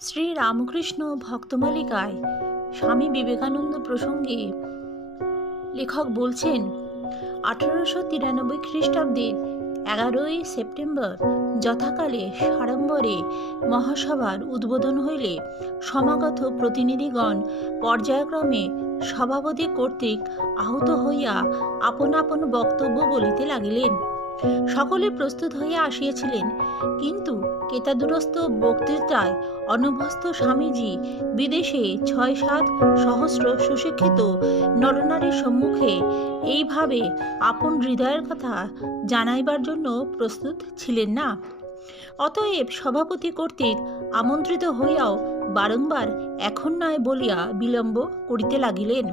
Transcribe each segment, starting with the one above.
শ্রী রামকৃষ্ণ ভক্তমালিকায় স্বামী বিবেকানন্দ প্রসঙ্গে লেখক বলছেন, আঠারোশো তিরানব্বই খ্রিস্টাব্দের এগারোই সেপ্টেম্বর যথাকালে সাড়ম্বরে মহাসভার উদ্বোধন হইলে সমাগত প্রতিনিধিগণ পর্যায়ক্রমে সভাপতি কর্তৃক আহত হইয়া আপন আপন বক্তব্য বলিতে লাগিলেন। সকলে প্রস্তুত হইয়া আসিয়াছিলেন। কিন্তু কেতাদুরস্ত বক্তৃতায় অনভ্যস্ত স্বামীজি বিদেশে ছয় সাত সহস্র সুশিক্ষিত নরনারীর সম্মুখে এইভাবে আপন হৃদয়ের কথা জানাইবার জন্য প্রস্তুত ছিলেন না। অতএব সভাপতি কর্তৃক আমন্ত্রিত হইয়াও বারংবার এখন নয় বলিয়া বিলম্ব করিতে লাগিলেন।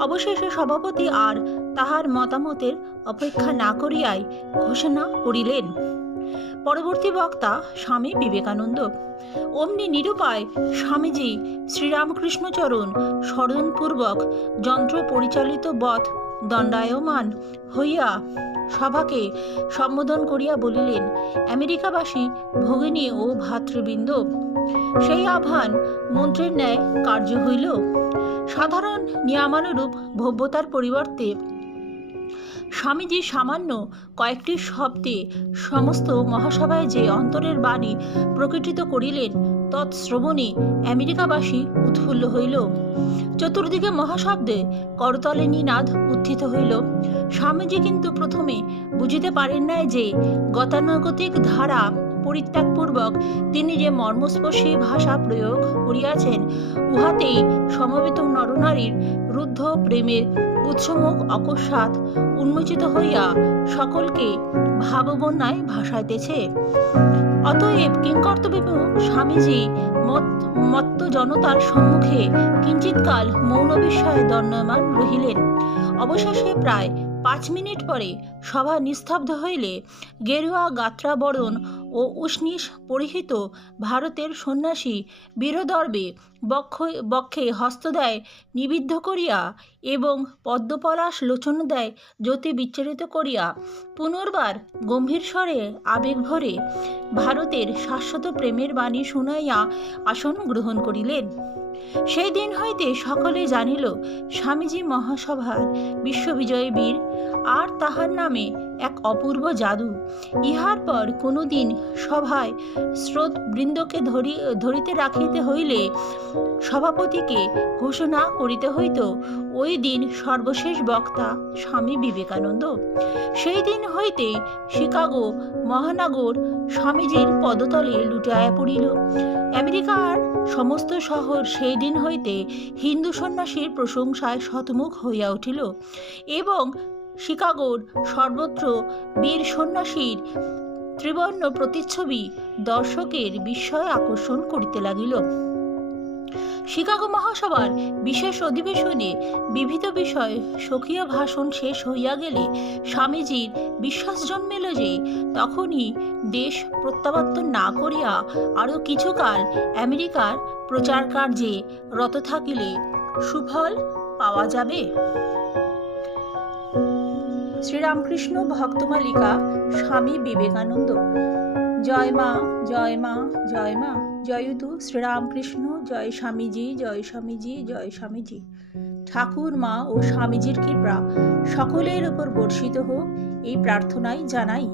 অবশেষে সভাপতি আর তাহার মতামতের অপেক্ষা না করিয়াই ঘোষণা করিলেন। পরবর্তী বক্তা স্বামী বিবেকানন্দ। অমনি নিরুপায় স্বামীজি শ্রীরামকৃষ্ণচরণ স্মরণপূর্বক যন্ত্র পরিচালিত বধ দণ্ডায়মান হইয়া সভাকে সম্বোধন করিয়া বলিলেন, আমেরিকাবাসী, ভগিনী ও ভাতৃবৃন্দ, সেই আহ্বান মন্ত্রের ন্যায় কার্য হইল। সাধারণ নিয়মানুরূপ ভব্যতার পরিবর্তে স্বামীজি সামান্য কয়েকটি শব্দে সমস্ত মহাসভায় যে অন্তরের বাণী প্রকটিত করিলেন তৎশ্রবণে আমেরিকাবাসী উৎফুল্ল হইল। চতুর্দিকে মহাশব্দে করতলে নিনাদ উত্থিত হইল। স্বামীজি কিন্তু প্রথমে বুঝিতে পারেন নাই যে গতানুগতিক ধারা পরিত্যাগপূর্বক তিনি যে মর্মস্পর্শী ভাষা প্রয়োগ করিয়াছেন, উহাতেই সমবেত নরনারীর রুদ্ধ প্রেমের উৎসমুখ অকস্মাৎ উন্মোচিত হইয়া সকলকে ভাববন্যায় ভাসাইতেছে। অতএব কিংকর্তব্য স্বামীজি মত মত্ত জনতার সম্মুখে কিঞ্চিৎকাল মৌন বিস্ময়ে দণ্ডমান রহিলেন। অবশেষে প্রায় পাঁচ মিনিট পরে সভা নিস্তব্ধ হইলে গেরুয়া গাত্রাবরণ ও উষ্ণিস পরিহিত ভারতের সন্ন্যাসী বীরদর্বে বক্ষ, বক্ষে হস্তদায় নিবিদ্ধ করিয়া এবং পদ্মপলাশ লোচন দেয় জ্যোতি বিচ্ছারিত করিয়া পুনর্বার গম্ভীর স্বরে আবেগ ভরে ভারতের শাশ্বত প্রেমের বাণী শুনাইয়া আসন গ্রহণ করিলেন। সেই দিন হইতে সকলে জানিল স্বামীজি মহাসভার বিশ্ববিজয়ী বীর আর তাহার নামে এক অপূর্ব জাদু। ইহার পর কোনোদিন সভায় স্রোত বৃন্দকে ধরি, ধরিতে রাখিতে হইলে সভাপতিকে ঘোষণা করিতে হইত, ওই দিন সর্বশেষ বক্তা স্বামী বিবেকানন্দ। সেই দিন হইতে শিকাগো মহানগর স্বামীজির পদতলে লুটাইয়া পড়িল। আমেরিকার সমস্ত শহর সেই দিন হইতে হিন্দু সন্ন্যাসীর প্রশংসায় শতমুখ হইয়া উঠিল এবং শিকাগোর সর্বত্র বীর সন্ন্যাসীর ত্রিবর্ণ প্রতিচ্ছবি দর্শকের বিস্ময় আকর্ষণ করিতে লাগিল। শিকাগো মহাসভার বিশেষ অধিবেশনে বিবিধ বিষয় স্বকীয় ভাষণ শেষ হইয়া গেলে স্বামীজির বিশ্বাস জন্মিল যে তখনই দেশ প্রত্যাবর্তন না করিয়া আরও কিছুকাল আমেরিকার প্রচার কার্যে রত থাকিলে সুফল পাওয়া যাবে। শ্রীরামকৃষ্ণ ভক্তমালিকা স্বামী বিবেকানন্দ। জয় মা জয় মা জয় মা, জয়তু, শ্রীরামকৃষ্ণ, জয় স্বামীজি জয় স্বামীজি জয় স্বামীজি। ঠাকুর, মা ও স্বামীজির কৃপা সকলের উপর বর্ষিত হোক, এই প্রার্থনাই জানাই।